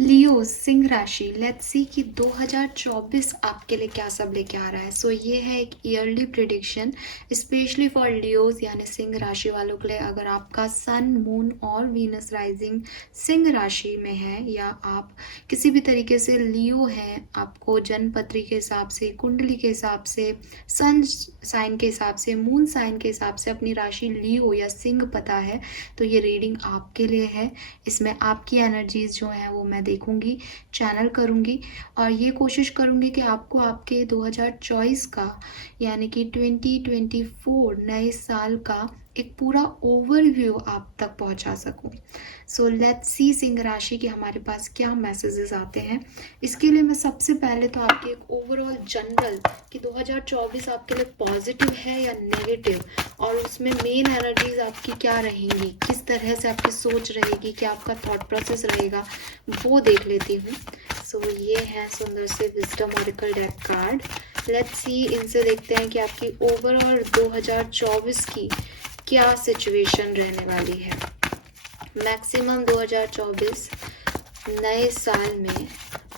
लियो सिंह राशि, let's see कि 2024 आपके लिए क्या सब लेके आ रहा है। सो ये है एक yearly prediction specially for Leos यानी सिंह राशि वालों के लिए। अगर आपका सन, मून और वीनस राइजिंग सिंह राशि में है या आप किसी भी तरीके से लियो हैं, आपको जन्म पत्री के हिसाब से, कुंडली के हिसाब से, सन साइन के हिसाब से, मून साइन के हिसाब से अपनी राशि लियो या सिंह पता है, तो ये रीडिंग आपके लिए है। इसमें आपकी एनर्जीज जो हैं वो मैं देखूंगी, चैनल करूंगी और ये कोशिश करूंगी कि आपको आपके 2024 का यानी कि 2024 नए साल का एक पूरा ओवरव्यू आप तक पहुंचा सकूं। सो लेट्स सी सिंह राशि के हमारे पास क्या मैसेजेस आते हैं। इसके लिए मैं सबसे पहले तो आपके एक ओवरऑल जनरल कि 2024 आपके लिए पॉजिटिव है या नेगेटिव, और उसमें मेन एनर्जीज आपकी क्या रहेंगी, किस तरह से आपकी सोच रहेगी, क्या आपका थॉट प्रोसेस रहेगा, वो देख लेती हूँ। सो ये है सुंदर से wisdom oracle deck card. Let's see, इनसे देखते हैं कि आपकी ओवरऑल 2024 की क्या सिचुएशन रहने वाली है। मैक्सिमम 2024 नए साल में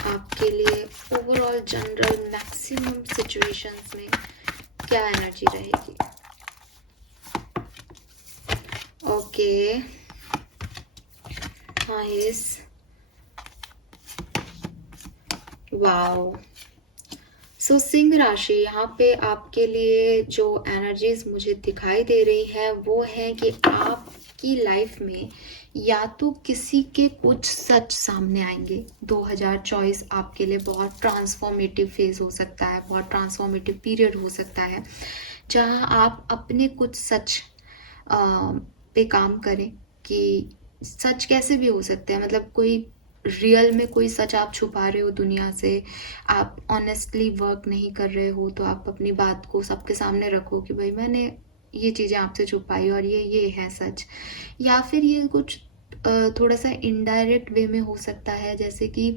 आपके लिए ओवरऑल जनरल मैक्सिमम सिचुएशंस में क्या एनर्जी रहेगी। Okay, nice, wow. सो सिंह राशि, यहाँ पे आपके लिए जो एनर्जीज मुझे दिखाई दे रही है वो है कि आपकी लाइफ में या तो किसी के कुछ सच सामने आएंगे। 2024 आपके लिए बहुत ट्रांसफॉर्मेटिव फेज हो सकता है, बहुत ट्रांसफॉर्मेटिव पीरियड हो सकता है, जहाँ आप अपने कुछ सच पे काम करें। कि सच कैसे भी हो सकते हैं, मतलब कोई रियल में कोई सच आप छुपा रहे हो दुनिया से, आप ऑनेस्टली वर्क नहीं कर रहे हो, तो आप अपनी बात को सबके सामने रखो कि भाई मैंने ये चीज़ें आपसे छुपाई और ये है सच। या फिर ये कुछ थोड़ा सा इनडायरेक्ट वे में हो सकता है, जैसे कि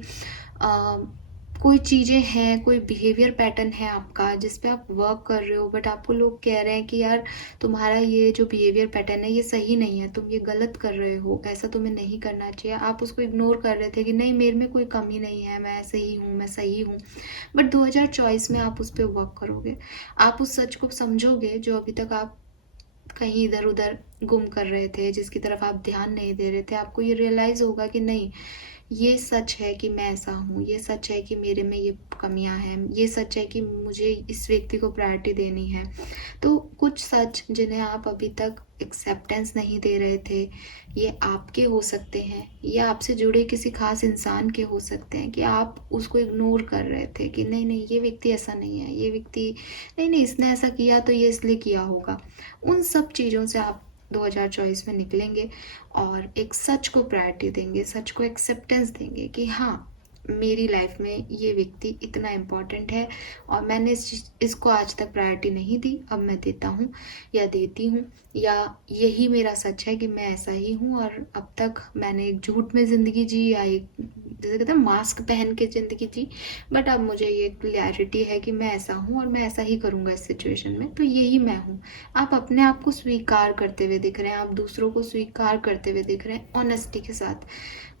कोई चीज़ें हैं, कोई बिहेवियर पैटर्न है आपका जिस पे आप वर्क कर रहे हो, बट आपको लोग कह रहे हैं कि यार तुम्हारा ये जो बिहेवियर पैटर्न है ये सही नहीं है, तुम ये गलत कर रहे हो, ऐसा तुम्हें नहीं करना चाहिए। आप उसको इग्नोर कर रहे थे कि नहीं मेरे में कोई कमी नहीं है, मैं सही हूँ, मैं सही हूँ। बट 2024 में आप उस पर वर्क करोगे, आप उस सच को समझोगे जो अभी तक आप कहीं इधर उधर गुम कर रहे थे, जिसकी तरफ आप ध्यान नहीं दे रहे थे। आपको ये रियलाइज़ होगा कि नहीं, ये सच है कि मैं ऐसा हूँ, ये सच है कि मेरे में ये कमियां हैं, ये सच है कि मुझे इस व्यक्ति को प्रायोरिटी देनी है। तो कुछ सच जिन्हें आप अभी तक एक्सेप्टेंस नहीं दे रहे थे, ये आपके हो सकते हैं या आपसे जुड़े किसी खास इंसान के हो सकते हैं कि आप उसको इग्नोर कर रहे थे कि नहीं नहीं ये व्यक्ति ऐसा नहीं है, ये व्यक्ति नहीं नहीं इसने ऐसा किया तो ये इसलिए किया होगा। उन सब चीज़ों से आप 2024 में निकलेंगे और एक सच को प्रायोरिटी देंगे, सच को एक्सेप्टेंस देंगे कि हाँ मेरी लाइफ में ये व्यक्ति इतना इम्पॉर्टेंट है और मैंने इसको आज तक प्रायोरिटी नहीं दी, अब मैं देता हूँ या देती हूँ, या यही मेरा सच है कि मैं ऐसा ही हूँ और अब तक मैंने एक झूठ में ज़िंदगी जी या एक जैसे कहते हैं मास्क पहन के ज़िंदगी जी, बट अब मुझे ये क्लैरिटी है कि मैं ऐसा हूँ और मैं ऐसा ही करूँगा इस सिचुएशन में, तो यही मैं हूँ। आप अपने आप को स्वीकार करते हुए दिख रहे हैं, आप दूसरों को स्वीकार करते हुए दिख रहे हैं ऑनेस्टी के साथ,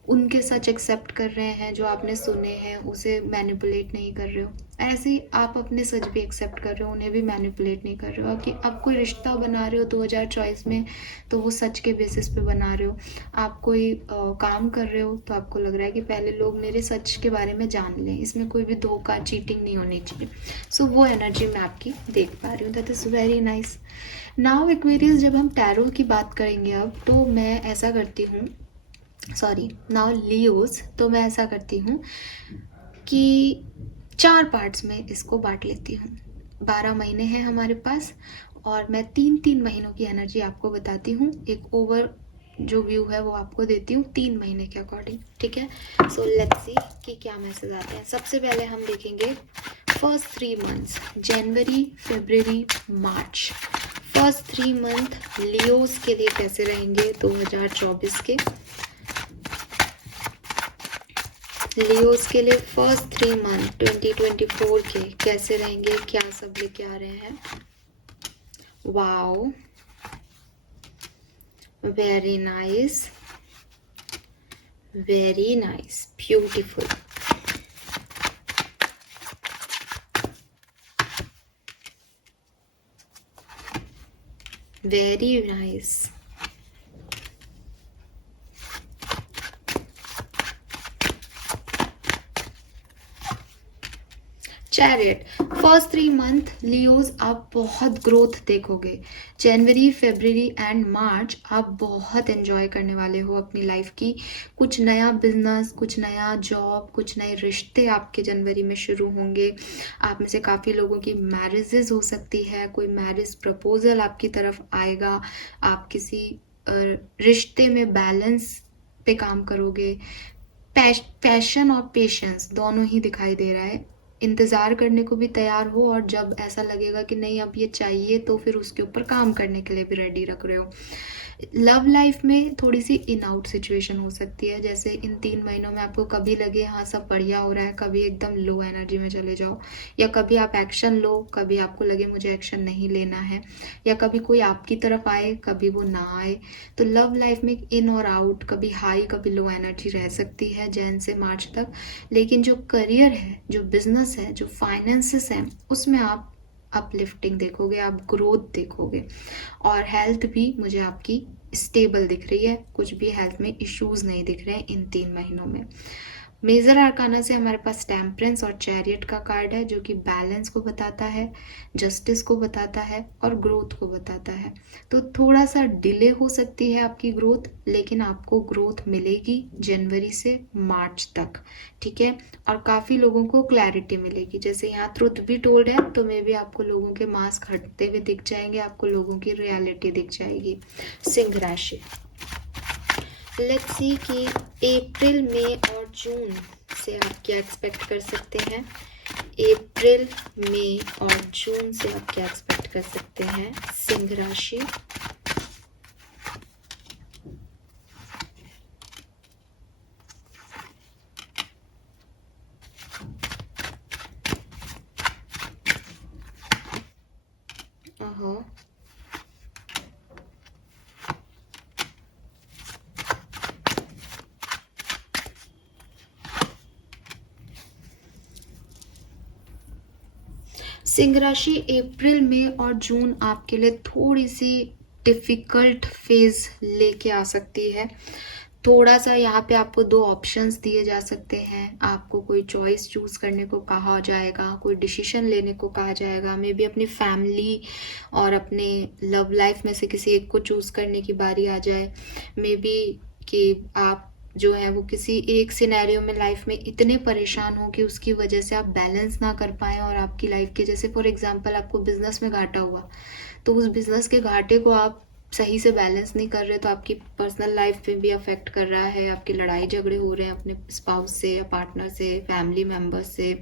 उनके सच एक्सेप्ट कर रहे हैं जो आपने सुने हैं, उसे मैनिपुलेट नहीं कर रहे हो। ऐसे ही आप अपने सच भी एक्सेप्ट कर रहे हो, उन्हें भी मैनिपुलेट नहीं कर रहे हो। कि अब कोई रिश्ता बना रहे हो 2024 में तो वो सच के बेसिस पे बना रहे हो। आप कोई काम कर रहे हो तो आपको लग रहा है कि पहले लोग मेरे सच के बारे में जान लें, इसमें कोई भी धोखा चीटिंग नहीं होनी चाहिए। सो वो एनर्जी मैं आपकी देख पा रही हूँ, that is very nice. Now Aquarius, जब हम टैरो की बात करेंगे अब, तो मैं ऐसा करती हूँ, सॉरी नाउ लियोस, तो मैं ऐसा करती हूँ कि 4 पार्ट्स में इसको बांट लेती हूँ। 12 महीने हैं हमारे पास और मैं 3-3 महीनों की एनर्जी आपको बताती हूँ, एक ओवर जो व्यू है वो आपको देती हूँ 3 महीने के अकॉर्डिंग, ठीक है। सो लेट्स सी कि क्या मैसेज आते हैं। सबसे पहले हम देखेंगे फर्स्ट 3 मंथ्स, जनवरी, फरवरी, मार्च। फर्स्ट 3 मंथ लियोस के लिए कैसे रहेंगे 2024 के। लियोस के लिए फर्स्ट 3 मंथ 2024 के कैसे रहेंगे, क्या सब लेके आ रहे हैं। Wow, very nice, very nice, beautiful. Very nice. Chariot, first 3 month Leos आप बहुत ग्रोथ देखोगे। जनवरी, फरवरी एंड मार्च आप बहुत एंजॉय करने वाले हो अपनी लाइफ की। कुछ नया बिजनेस, कुछ नया जॉब, कुछ नए रिश्ते आपके जनवरी में शुरू होंगे। आप में से काफ़ी लोगों की मैरिजेस हो सकती है, कोई मैरिज प्रपोजल आपकी तरफ आएगा। आप किसी रिश्ते में बैलेंस पे काम करोगे। पैशन और पेशेंस दोनों ही दिखाई दे रहा है। इंतज़ार करने को भी तैयार हो, और जब ऐसा लगेगा कि नहीं अब ये चाहिए, तो फिर उसके ऊपर काम करने के लिए भी रेडी रख रहे हो। लव लाइफ में थोड़ी सी इन आउट सिचुएशन हो सकती है, जैसे इन 3 महीनों में आपको कभी लगे हाँ सब बढ़िया हो रहा है, कभी एकदम लो एनर्जी में चले जाओ, या कभी आप एक्शन लो, कभी आपको लगे मुझे एक्शन नहीं लेना है, या कभी कोई आपकी तरफ आए, कभी वो ना आए। तो लव लाइफ में इन और आउट, कभी हाई कभी लो एनर्जी रह सकती है जैन से मार्च तक। लेकिन जो करियर है, जो बिजनेस है, जो फाइनेंसेस है, उसमें आप अपलिफ्टिंग देखोगे, आप ग्रोथ देखोगे। और हेल्थ भी मुझे आपकी स्टेबल दिख रही है, कुछ भी हेल्थ में इश्यूज नहीं दिख रहे हैं इन 3 महीनों में। मेजर आर्काना से हमारे पास टेम्परेंस और चैरियट का कार्ड है, जो कि बैलेंस को बताता है, जस्टिस को बताता है और ग्रोथ को बताता है। तो थोड़ा सा डिले हो सकती है आपकी ग्रोथ, लेकिन आपको ग्रोथ मिलेगी जनवरी से मार्च तक, ठीक है। और काफ़ी लोगों को क्लैरिटी मिलेगी, जैसे यहाँ ट्रुथ भी टोल्ड है, तो मे भी आपको लोगों के मास्क हटते हुए दिख जाएंगे, आपको लोगों की रियलिटी दिख जाएगी। सिंह राशि, लेट्स सी कि अप्रैल, मई और जून से आप क्या एक्सपेक्ट कर सकते हैं। अप्रैल, मई और जून से आप क्या एक्सपेक्ट कर सकते हैं सिंह राशि। सिंह राशि, अप्रैल, मई और जून आपके लिए थोड़ी सी डिफ़िकल्ट फेज़ लेके आ सकती है। थोड़ा सा यहाँ पे आपको 2 ऑप्शंस दिए जा सकते हैं, आपको कोई चॉइस चूज़ करने को कहा जाएगा, कोई डिसीजन लेने को कहा जाएगा। मे बी अपनी फैमिली और अपने लव लाइफ में से किसी एक को चूज़ करने की बारी आ जाए। मे बी कि आप जो है वो किसी एक सिनेरियो में लाइफ में इतने परेशान हो कि उसकी वजह से आप बैलेंस ना कर पाएँ, और आपकी लाइफ के, जैसे फॉर एग्जांपल आपको बिजनेस में घाटा हुआ, तो उस बिजनेस के घाटे को आप सही से बैलेंस नहीं कर रहे, तो आपकी पर्सनल लाइफ में भी अफेक्ट कर रहा है, आपकी लड़ाई झगड़े हो रहे हैं अपने स्पाउस से या पार्टनर से, फैमिली मेम्बर्स से,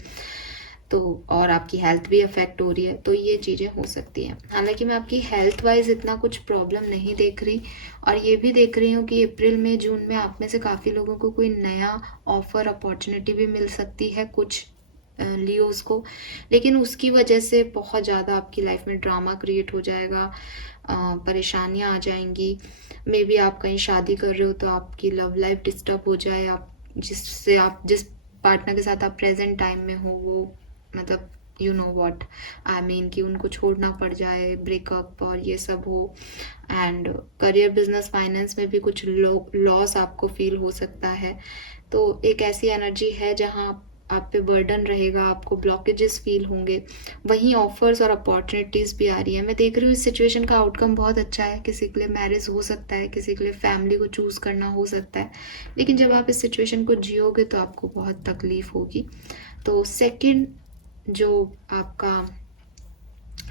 तो और आपकी हेल्थ भी अफेक्ट हो रही है, तो ये चीज़ें हो सकती हैं। हालांकि मैं आपकी हेल्थ वाइज इतना कुछ प्रॉब्लम नहीं देख रही, और ये भी देख रही हूँ कि अप्रैल में, जून में आप में से काफ़ी लोगों को कोई नया ऑफर, अपॉर्चुनिटी भी मिल सकती है कुछ लियोज को, लेकिन उसकी वजह से बहुत ज़्यादा आपकी लाइफ में ड्रामा क्रिएट हो जाएगा, परेशानियाँ आ जाएंगी। मे बी आप कहीं शादी कर रहे हो तो आपकी लव लाइफ डिस्टर्ब हो जाए, आप जिस पार्टनर के साथ आप प्रेजेंट टाइम में हो वो, मतलब you know what I mean, कि उनको छोड़ना पड़ जाए, ब्रेकअप और ये सब हो। एंड करियर, बिजनेस, फाइनेंस में भी कुछ लॉस आपको फील हो सकता है। तो एक ऐसी एनर्जी है जहाँ आप पे बर्डन रहेगा, आपको ब्लॉकेजेस फील होंगे। वहीं ऑफर्स और अपॉर्चुनिटीज़ भी आ रही है। मैं देख रही हूँ इस सिचुएशन का आउटकम बहुत अच्छा है, किसी के लिए मैरिज हो सकता है, किसी के लिए फैमिली को चूज़ करना हो सकता है, लेकिन जब आप इस सिचुएशन को जियोगे तो आपको बहुत तकलीफ होगी। तो सेकंड जो आपका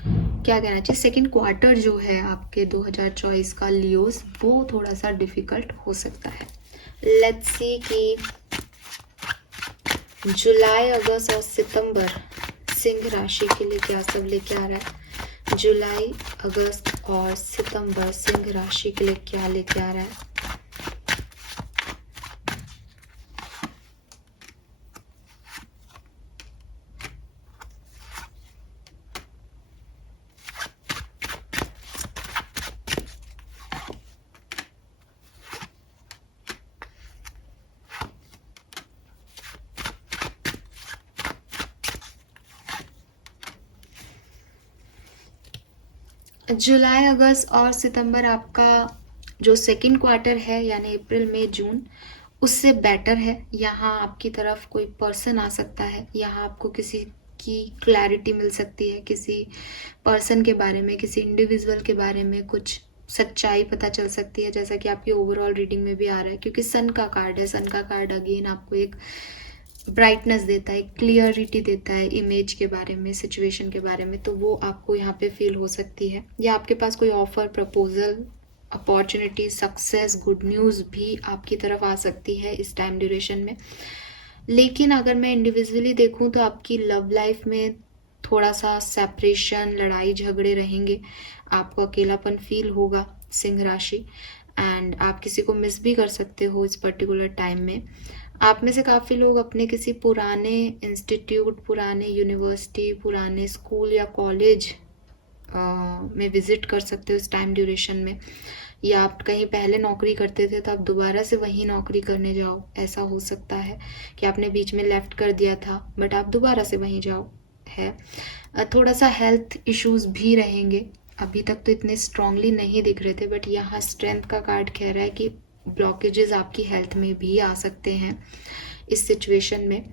क्या कहना चाहिए, सेकंड क्वार्टर जो है आपके 2024 का लियोस, वो थोड़ा सा डिफिकल्ट हो सकता है। लेट्स सी कि जुलाई, अगस्त और सितंबर सिंह राशि के लिए क्या सब लेके आ रहा है। जुलाई, अगस्त और सितंबर सिंह राशि के लिए क्या लेके आ रहा है। जुलाई, अगस्त और सितंबर आपका जो सेकंड क्वार्टर है, यानी अप्रैल मई जून, उससे बेटर है। यहाँ आपकी तरफ कोई पर्सन आ सकता है, यहाँ आपको किसी की क्लैरिटी मिल सकती है, किसी पर्सन के बारे में, किसी इंडिविजुअल के बारे में कुछ सच्चाई पता चल सकती है, जैसा कि आपकी ओवरऑल रीडिंग में भी आ रहा है, क्योंकि सन का कार्ड है। सन का कार्ड अगेन आपको एक ब्राइटनेस देता है, क्लियरिटी देता है इमेज के बारे में, सिचुएशन के बारे में, तो वो आपको यहाँ पे फील हो सकती है। या आपके पास कोई offer, proposal, opportunity, success, good news भी आपकी तरफ आ सकती है इस टाइम ड्यूरेशन में। लेकिन अगर मैं इंडिविजुअली देखूं तो आपकी लव लाइफ में थोड़ा सा सेपरेशन, लड़ाई झगड़े रहेंगे, आपको अकेलापन फील होगा सिंह राशि, एंड आप किसी को मिस भी कर सकते हो इस पर्टिकुलर टाइम में। आप में से काफ़ी लोग अपने किसी पुराने इंस्टीट्यूट, पुराने यूनिवर्सिटी, पुराने स्कूल या कॉलेज में विजिट कर सकते हो इस टाइम ड्यूरेशन में, या आप कहीं पहले नौकरी करते थे तो आप दोबारा से वही नौकरी करने जाओ। ऐसा हो सकता है कि आपने बीच में लेफ्ट कर दिया था बट आप दोबारा से वहीं जाओ। है थोड़ा सा हेल्थ इश्यूज भी रहेंगे, अभी तक तो इतने स्ट्रांगली नहीं दिख रहे थे, बट यहाँ स्ट्रेंथ का कार्ड कह रहा है कि ब्लॉकेजेस आपकी हेल्थ में भी आ सकते हैं इस सिचुएशन में,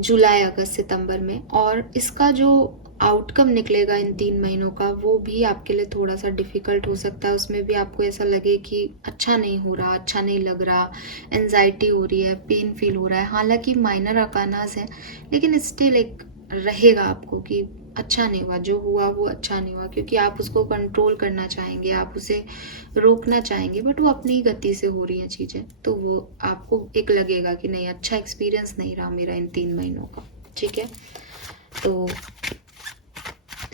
जुलाई, अगस्त, सितंबर में। और इसका जो आउटकम निकलेगा इन 3 महीनों का, वो भी आपके लिए थोड़ा सा डिफिकल्ट हो सकता है। उसमें भी आपको ऐसा लगे कि अच्छा नहीं हो रहा, अच्छा नहीं लग रहा, एंजाइटी हो रही है, पेन फील हो रहा है। हालांकि माइनर अकानास है, लेकिन स्टिल एक रहेगा आपको कि अच्छा नहीं हुआ, जो हुआ वो अच्छा नहीं हुआ, क्योंकि आप उसको कंट्रोल करना चाहेंगे, आप उसे रोकना चाहेंगे, बट वो अपनी गति से हो रही हैं चीज़ें, तो वो आपको एक लगेगा कि नहीं, अच्छा एक्सपीरियंस नहीं रहा मेरा इन 3 महीनों का। ठीक है, तो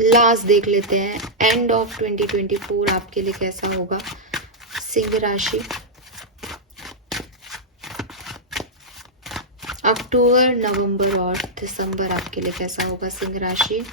लास्ट देख लेते हैं एंड ऑफ 2024 आपके लिए कैसा होगा सिंह राशि। अक्टूबर, नवंबर और दिसंबर आपके लिए कैसा होगा सिंह राशि।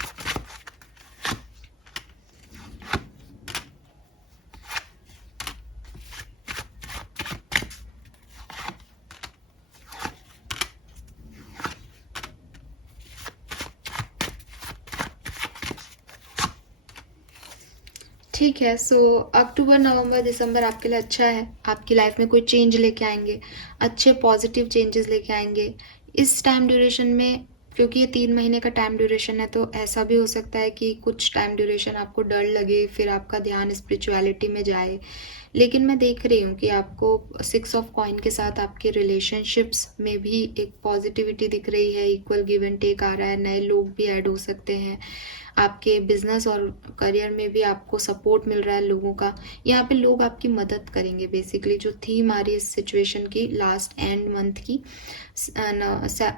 ठीक है, सो अक्टूबर, नवंबर, दिसंबर आपके लिए अच्छा है। आपकी लाइफ में कोई चेंज लेके आएंगे, अच्छे पॉजिटिव चेंजेस लेके आएंगे इस टाइम ड्यूरेशन में। क्योंकि ये 3 महीने का टाइम ड्यूरेशन है, तो ऐसा भी हो सकता है कि कुछ टाइम ड्यूरेशन आपको डर लगे, फिर आपका ध्यान स्पिरिचुअलिटी में जाए। लेकिन मैं देख रही हूँ कि आपको 6 ऑफ कॉइन के साथ आपके रिलेशनशिप्स में भी एक पॉजिटिविटी दिख रही है, इक्वल गिव एंड टेक आ रहा है, नए लोग भी ऐड हो सकते हैं। आपके बिजनेस और करियर में भी आपको सपोर्ट मिल रहा है लोगों का। यहाँ पे लोग आपकी मदद करेंगे। बेसिकली जो थीम आ रही है इस सिचुएशन की, लास्ट एंड मंथ की,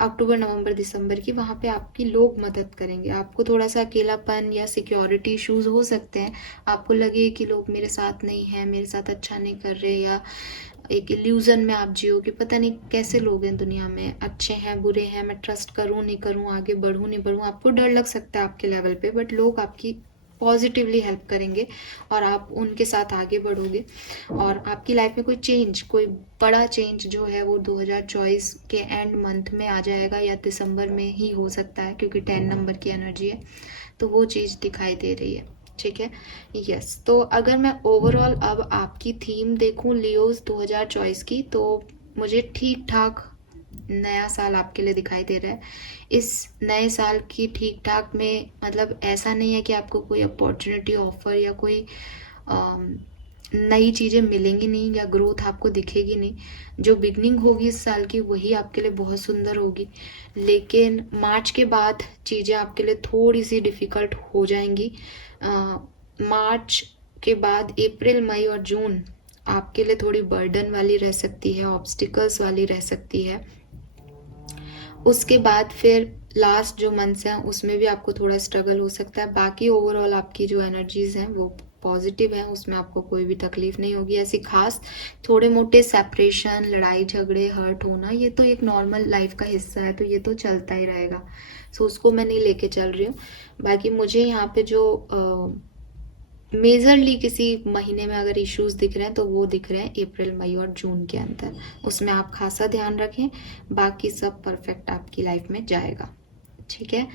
अक्टूबर, नवंबर, दिसंबर की, वहाँ पे आपकी लोग मदद करेंगे। आपको थोड़ा सा अकेलापन या सिक्योरिटी इश्यूज हो सकते हैं, आपको लगे कि लोग मेरे साथ नहीं हैं, मेरे साथ अच्छा नहीं कर रहे, या एक इल्यूजन में आप जियो कि पता नहीं कैसे लोग हैं दुनिया में, अच्छे हैं, बुरे हैं, मैं ट्रस्ट करूं नहीं करूं, आगे बढ़ूं नहीं बढ़ूं। आपको डर लग सकता है आपके लेवल पे, बट लोग आपकी पॉजिटिवली हेल्प करेंगे और आप उनके साथ आगे बढ़ोगे। और आपकी लाइफ में कोई चेंज, कोई बड़ा चेंज जो है वो 2024 के एंड मंथ में आ जाएगा, या दिसंबर में ही हो सकता है, क्योंकि 10 नंबर की एनर्जी है, तो वो चीज़ दिखाई दे रही है। ठीक है, यस। तो अगर मैं ओवरऑल अब आपकी थीम देखूं लियोज 2024 की, तो मुझे ठीक ठाक नया साल आपके लिए दिखाई दे रहा है। इस नए साल की ठीक ठाक में मतलब ऐसा नहीं है कि आपको कोई अपॉर्चुनिटी, ऑफर या कोई नई चीज़ें मिलेंगी नहीं, या ग्रोथ आपको दिखेगी नहीं। जो बिगनिंग होगी इस साल की वही आपके लिए बहुत सुंदर होगी, लेकिन मार्च के बाद चीज़ें आपके लिए थोड़ी सी डिफ़िकल्ट हो जाएंगी। मार्च के बाद अप्रैल, मई और जून आपके लिए थोड़ी बर्डन वाली रह सकती है, ऑब्स्टिकल्स वाली रह सकती है। उसके बाद फिर लास्ट जो मंथ्स हैं उसमें भी आपको थोड़ा स्ट्रगल हो सकता है। बाकी ओवरऑल आपकी जो एनर्जीज हैं वो पॉजिटिव है, उसमें आपको कोई भी तकलीफ नहीं होगी ऐसी खास। थोड़े मोटे सेपरेशन, लड़ाई झगड़े, हर्ट होना, ये तो एक नॉर्मल लाइफ का हिस्सा है, तो ये तो चलता ही रहेगा। सो उसको मैं नहीं लेके चल रही हूँ। बाकी मुझे यहाँ पे जो मेजरली किसी महीने में अगर इश्यूज दिख रहे हैं तो वो दिख रहे हैं अप्रैल, मई और जून के अंदर। उसमें आप खासा ध्यान रखें, बाकी सब परफेक्ट आपकी लाइफ में जाएगा। ठीक है,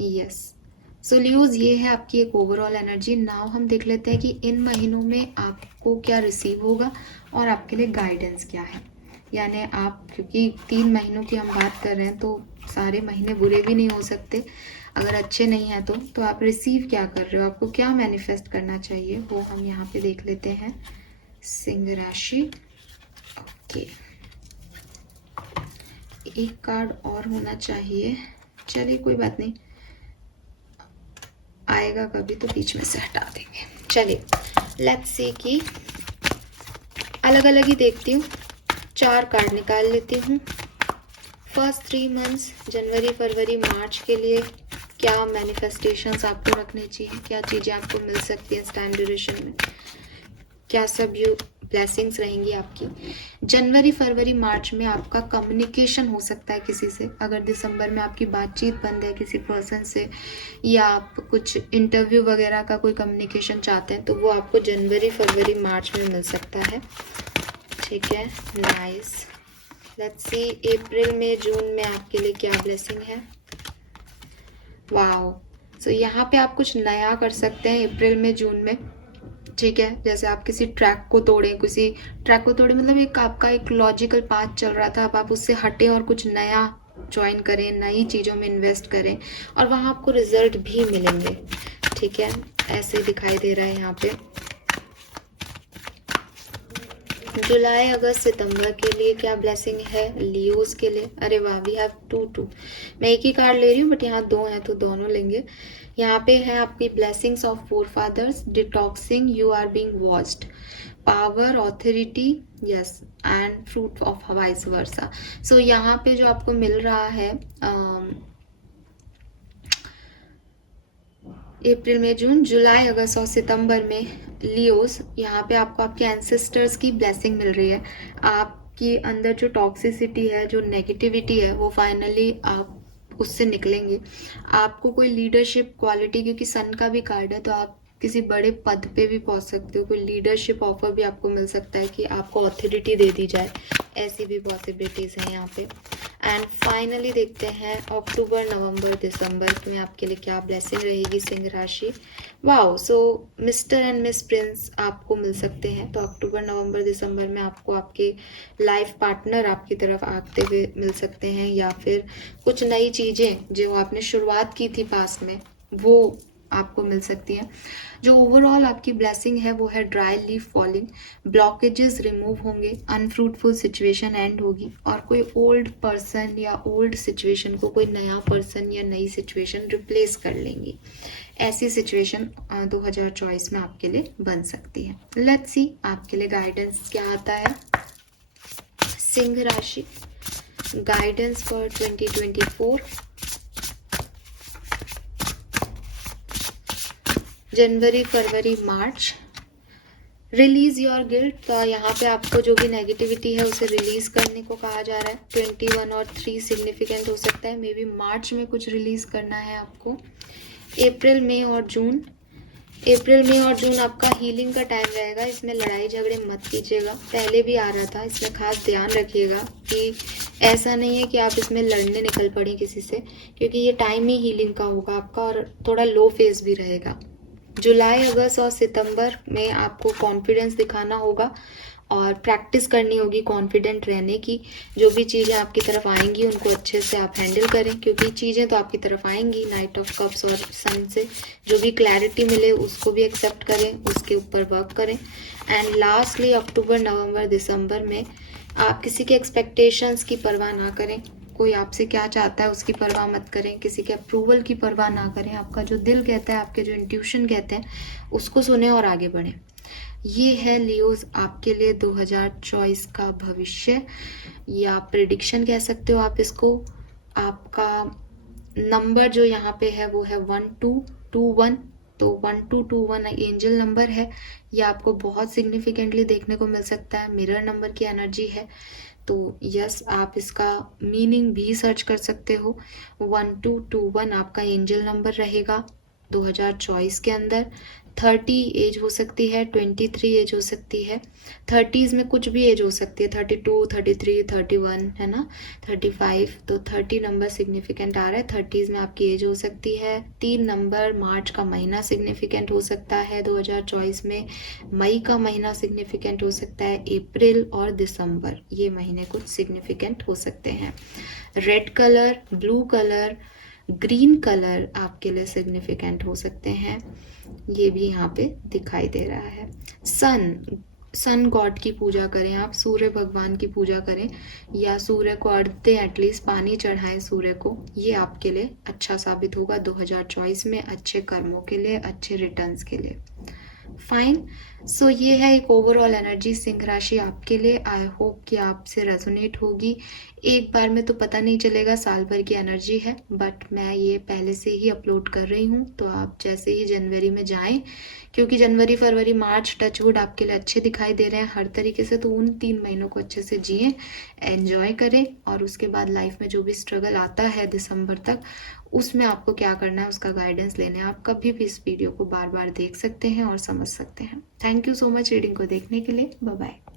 यस। सो लियोज, ये है आपकी एक ओवरऑल एनर्जी। नाउ हम देख लेते हैं कि इन महीनों में आपको क्या रिसीव होगा और आपके लिए गाइडेंस क्या है। यानी आप, क्योंकि 3 महीनों की हम बात कर रहे हैं तो सारे महीने बुरे भी नहीं हो सकते। अगर अच्छे नहीं हैं तो आप रिसीव क्या कर रहे हो, आपको क्या मैनिफेस्ट करना चाहिए, वो हम यहाँ पे देख लेते हैं। सिंह राशि, ओके, एक कार्ड और होना चाहिए, चलिए कोई बात नहीं, आएगा कभी तो बीच में से हटा देंगे। चलिए लेट्स सी कि अलग अलग ही देखती हूँ, 4 कार्ड निकाल लेती हूँ। फर्स्ट 3 मंथ्स जनवरी फरवरी मार्च के लिए क्या मैनिफेस्टेशंस आपको रखने चाहिए, क्या चीज़ें आपको मिल सकती हैं इस टाइम ड्यूरेशन में, क्या सब यू ब्लेसिंग्स रहेंगी आपकी। जनवरी फरवरी मार्च में आपका कम्युनिकेशन हो सकता है किसी से। अगर दिसंबर में आपकी बातचीत बंद है किसी पर्सन से, या आप कुछ इंटरव्यू वगैरह का कोई कम्युनिकेशन चाहते हैं, तो वो आपको जनवरी फरवरी मार्च में मिल सकता है। ठीक है, नाइस। लेट्स सी अप्रैल में जून में आपके लिए क्या ब्लेसिंग है। वाओ, सो यहाँ पे आप कुछ नया कर सकते हैं अप्रैल में जून में। ठीक है, जैसे आप किसी ट्रैक को तोड़ें, मतलब एक आपका एक लॉजिकल पाथ चल रहा था, अब आप उससे हटें और कुछ नया ज्वाइन करें, नई चीज़ों में इन्वेस्ट करें और वहाँ आपको रिजल्ट भी मिलेंगे। ठीक है, ऐसे दिखाई दे रहा है यहाँ पे। जुलाई अगस्त सितंबर के लिए क्या ब्लेसिंग है लियोज के लिए। अरे वाह, वी हैव 2 मैं एक ही कार्ड ले रही हूँ बट यहाँ 2 हैं तो दोनों लेंगे। यहाँ पे है आपकी blessings of forefathers, detoxing, you are being watched, power, authority, yes, and fruit of vice versa. So यहाँ पे जो आपको मिल रहा है अप्रैल में जून जुलाई अगस्त और सितंबर में लियोस, यहाँ पे आपको आपके एंसेस्टर्स की ब्लेसिंग मिल रही है। आपकी अंदर जो टॉक्सिसिटी है, जो नेगेटिविटी है, वो फाइनली आप उससे निकलेंगे। आपको कोई लीडरशिप क्वालिटी, क्योंकि सन का भी कार्ड है, तो आप किसी बड़े पद पे भी पहुंच सकते हो। कोई लीडरशिप ऑफर भी आपको मिल सकता है कि आपको अथॉरिटी दे दी जाए, ऐसी भी पॉसिबिलिटीज हैं यहाँ पे। एंड फाइनली देखते हैं अक्टूबर नवंबर दिसंबर में आपके लिए क्या ब्लेसिंग रहेगी सिंह राशि। Wow, so mister and miss Prince आपको मिल सकते हैं। तो अक्टूबर नवंबर दिसंबर में आपको आपके लाइफ पार्टनर आपकी तरफ आते हुए मिल सकते हैं, या फिर कुछ नई चीज़ें जो आपने शुरुआत की थी पास में वो आपको मिल सकती हैं। जो ओवरऑल आपकी ब्लेसिंग है वो है dry leaf falling, blockages remove होंगे, अनफ्रूटफुल सिचुएशन एंड होगी, और कोई ओल्ड पर्सन या ओल्ड सिचुएशन को कोई नया पर्सन या नई सिचुएशन रिप्लेस कर लेंगी। ऐसी सिचुएशन 2024 में आपके लिए बन सकती है। लेट्स सी आपके लिए गाइडेंस क्या आता है। सिंह राशि, guidance for 2024, January February March. Release your guilt, तो यहाँ पे आपको जो भी नेगेटिविटी है उसे रिलीज करने को कहा जा रहा है। 21 और 3 सिग्निफिकेंट हो सकता है, मे बी मार्च में कुछ रिलीज करना है आपको। अप्रैल मई और जून आपका हीलिंग का टाइम रहेगा। इसमें लड़ाई झगड़े मत कीजिएगा, पहले भी आ रहा था, इसमें खास ध्यान रखिएगा कि ऐसा नहीं है कि आप इसमें लड़ने निकल पड़े किसी से, क्योंकि ये टाइम ही हीलिंग का होगा आपका और थोड़ा लो फेज भी रहेगा। जुलाई अगस्त और सितंबर में आपको कॉन्फिडेंस दिखाना होगा और प्रैक्टिस करनी होगी कॉन्फिडेंट रहने की। जो भी चीज़ें आपकी तरफ आएंगी उनको अच्छे से आप हैंडल करें, क्योंकि चीज़ें तो आपकी तरफ आएंगी। नाइट ऑफ कप्स और सन से जो भी क्लैरिटी मिले उसको भी एक्सेप्ट करें, उसके ऊपर वर्क करें। एंड लास्टली अक्टूबर नवंबर दिसंबर में आप किसी के एक्सपेक्टेशंस की परवाह ना करें। कोई आपसे क्या चाहता है उसकी परवाह मत करें, किसी के अप्रूवल की परवाह ना करें। आपका जो दिल कहता है, आपके जो इंट्यूशन कहते हैं, उसको सुने और आगे बढ़ें। ये है लियोज आपके लिए 2024 का भविष्य, या प्रेडिक्शन कह सकते हो आप इसको। आपका नंबर जो यहाँ पे है वो है 1221, तो 1221 एंजल नंबर है। ये आपको बहुत सिग्निफिकेंटली देखने को मिल सकता है, मिरर नंबर की एनर्जी है। तो यस, आप इसका मीनिंग भी सर्च कर सकते हो। 1221 आपका एंजल नंबर रहेगा 2024 के अंदर। 30 एज हो सकती है, 23 एज हो सकती है, 30s में कुछ भी एज हो सकती है, 32, 33, 31 है ना, 35। तो 30 नंबर सिग्निफिकेंट आ रहा है, 30s में आपकी एज हो सकती है। 3 नंबर मार्च का महीना सिग्निफिकेंट हो सकता है 2024 में। मई का महीना सिग्निफिकेंट हो सकता है, अप्रैल और दिसंबर ये महीने कुछ सिग्निफिकेंट हो सकते हैं। Red colour, blue colour, green colour आपके लिए सिग्निफिकेंट हो सकते हैं, ये भी यहाँ पे दिखाई दे रहा है। सन गॉड की पूजा करें आप, सूर्य भगवान की पूजा करें या सूर्य को अर्घ दें, एटलीस्ट पानी चढ़ाएं सूर्य को, ये आपके लिए अच्छा साबित होगा 2024 में, अच्छे कर्मों के लिए, अच्छे रिटर्न्स के लिए। फाइन। सो ये है एक ओवरऑल एनर्जी सिंह राशि आपके लिए। आई होप कि आपसे रेजोनेट होगी। एक बार में तो पता नहीं चलेगा, साल भर की एनर्जी है, बट मैं ये पहले से ही अपलोड कर रही हूँ, तो आप जैसे ही जनवरी में जाएं, क्योंकि जनवरी फरवरी मार्च टचवुड आपके लिए अच्छे दिखाई दे रहे हैं हर तरीके से, तो उन 3 महीनों को अच्छे से जिए, एंजॉय करें, और उसके बाद लाइफ में जो भी स्ट्रगल आता है दिसंबर तक, उसमें आपको क्या करना है उसका गाइडेंस लेने आप कभी भी इस वीडियो को बार बार देख सकते हैं और समझ सकते हैं। Thank you so much reading को देखने के लिए। Bye bye.